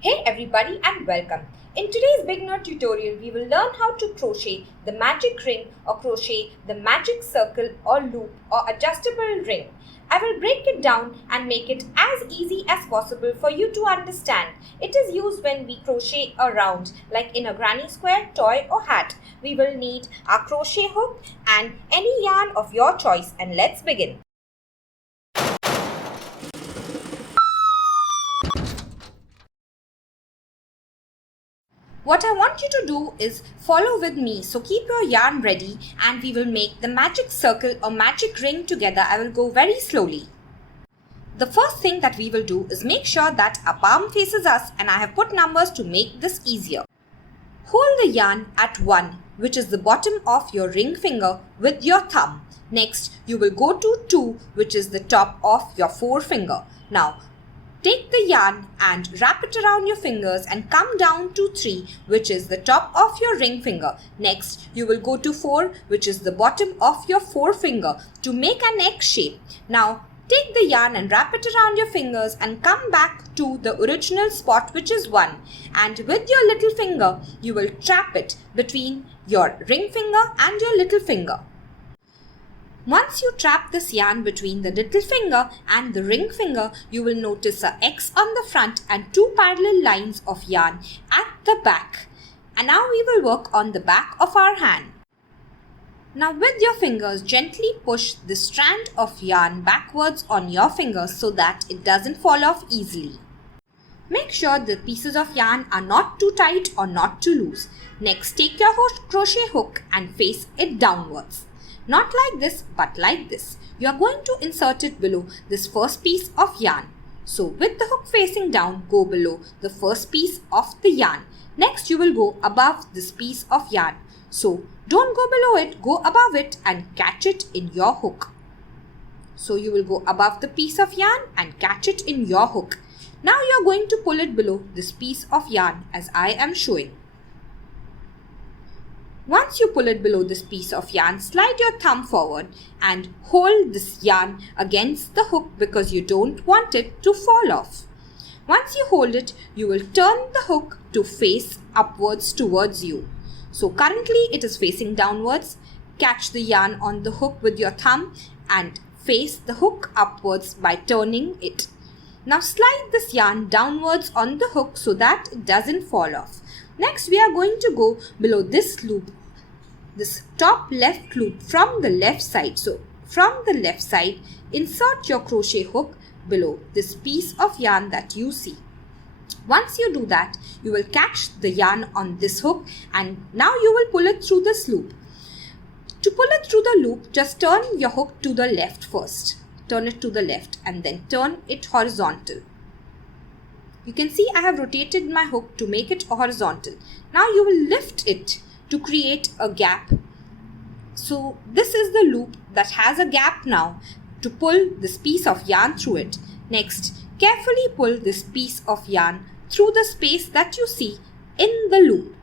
Hey everybody and welcome. In today's beginner tutorial, we will learn how to crochet the magic ring or crochet the magic circle or loop or adjustable ring. I will break it down and make it as easy as possible for you to understand. It is used when we crochet a round, like in a granny square, toy or hat. We will need our crochet hook and any yarn of your choice, and let's begin. What I want you to do is follow with me. So keep your yarn ready and we will make the magic circle or magic ring together. I will go very slowly. The first thing that we will do is make sure that our palm faces us, and I have put numbers to make this easier. Hold the yarn at 1, which is the bottom of your ring finger, with your thumb. Next, you will go to 2, which is the top of your forefinger. Now, take the yarn and wrap it around your fingers and come down to 3, which is the top of your ring finger. Next, you will go to 4, which is the bottom of your forefinger, to make an egg shape. Now, take the yarn and wrap it around your fingers and come back to the original spot, which is 1. And with your little finger, you will trap it between your ring finger and your little finger. Once you trap this yarn between the little finger and the ring finger, you will notice a X on the front and 2 parallel lines of yarn at the back. And now we will work on the back of our hand. Now with your fingers, gently push the strand of yarn backwards on your fingers so that it doesn't fall off easily. Make sure the pieces of yarn are not too tight or not too loose. Next, take your crochet hook and face it downwards. Not like this, but like this. You are going to insert it below this first piece of yarn. So with the hook facing down, go below the first piece of the yarn. Next, you will go above this piece of yarn. So don't go below it, go above it and catch it in your hook. So you will go above the piece of yarn and catch it in your hook. Now you are going to pull it below this piece of yarn as I am showing. Once you pull it below this piece of yarn, slide your thumb forward and hold this yarn against the hook because you don't want it to fall off. Once you hold it, you will turn the hook to face upwards towards you. So currently it is facing downwards. Catch the yarn on the hook with your thumb and face the hook upwards by turning it. Now slide this yarn downwards on the hook so that it doesn't fall off. Next, we are going to go below this loop, this top left loop from the left side. So from the left side, insert your crochet hook below this piece of yarn that you see. Once you do that, you will catch the yarn on this hook and now you will pull it through this loop. To pull it through the loop, just turn your hook to the left first. Turn it to the left and then turn it horizontal. You can see I have rotated my hook to make it horizontal. Now you will lift it to create a gap. So this is the loop that has a gap now to pull this piece of yarn through it. Next, carefully pull this piece of yarn through the space that you see in the loop.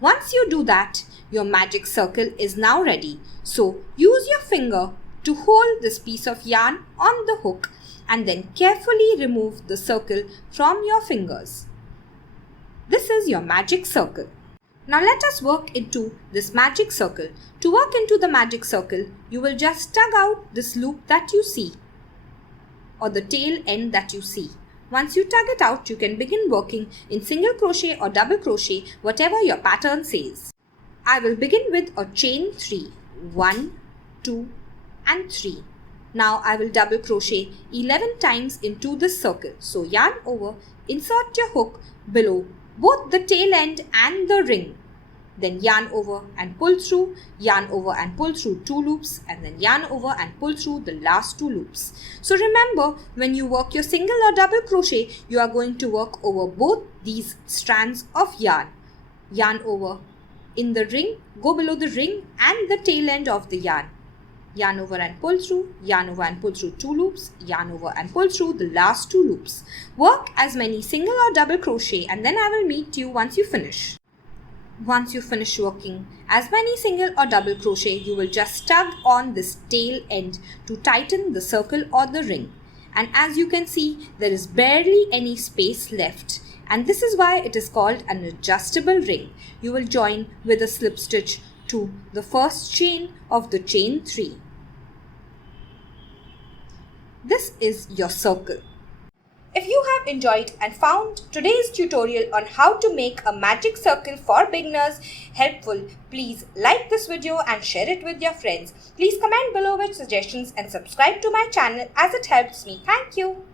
Once you do that, your magic circle is now ready. So use your finger to hold this piece of yarn on the hook and then carefully remove the circle from your fingers. This is your magic circle. Now let us work into this magic circle. To work into the magic circle, you will just tug out this loop that you see or the tail end that you see. Once you tug it out, you can begin working in single crochet or double crochet, whatever your pattern says. I will begin with a chain 3, 1, 2 and 3. Now I will double crochet 11 times into this circle. So yarn over, insert your hook below both the tail end and the ring. Then yarn over and pull through, yarn over and pull through 2 loops, and then yarn over and pull through the last 2 loops. So remember, when you work your single or double crochet, you are going to work over both these strands of yarn. Yarn over in the ring, go below the ring and the tail end of the yarn. Yarn over and pull through, yarn over and pull through 2 loops, yarn over and pull through the last 2 loops. Work as many single or double crochet and then I will meet you once you finish. Once you finish working as many single or double crochet, you will just tug on this tail end to tighten the circle or the ring. and as you can see, there is barely any space left. And this is why it is called an adjustable ring. You will join with a slip stitch to the first chain of the chain 3. This is your circle. If you have enjoyed and found today's tutorial on how to make a magic circle for beginners helpful, please like this video and share it with your friends. Please comment below with suggestions and subscribe to my channel as it helps me. Thank you.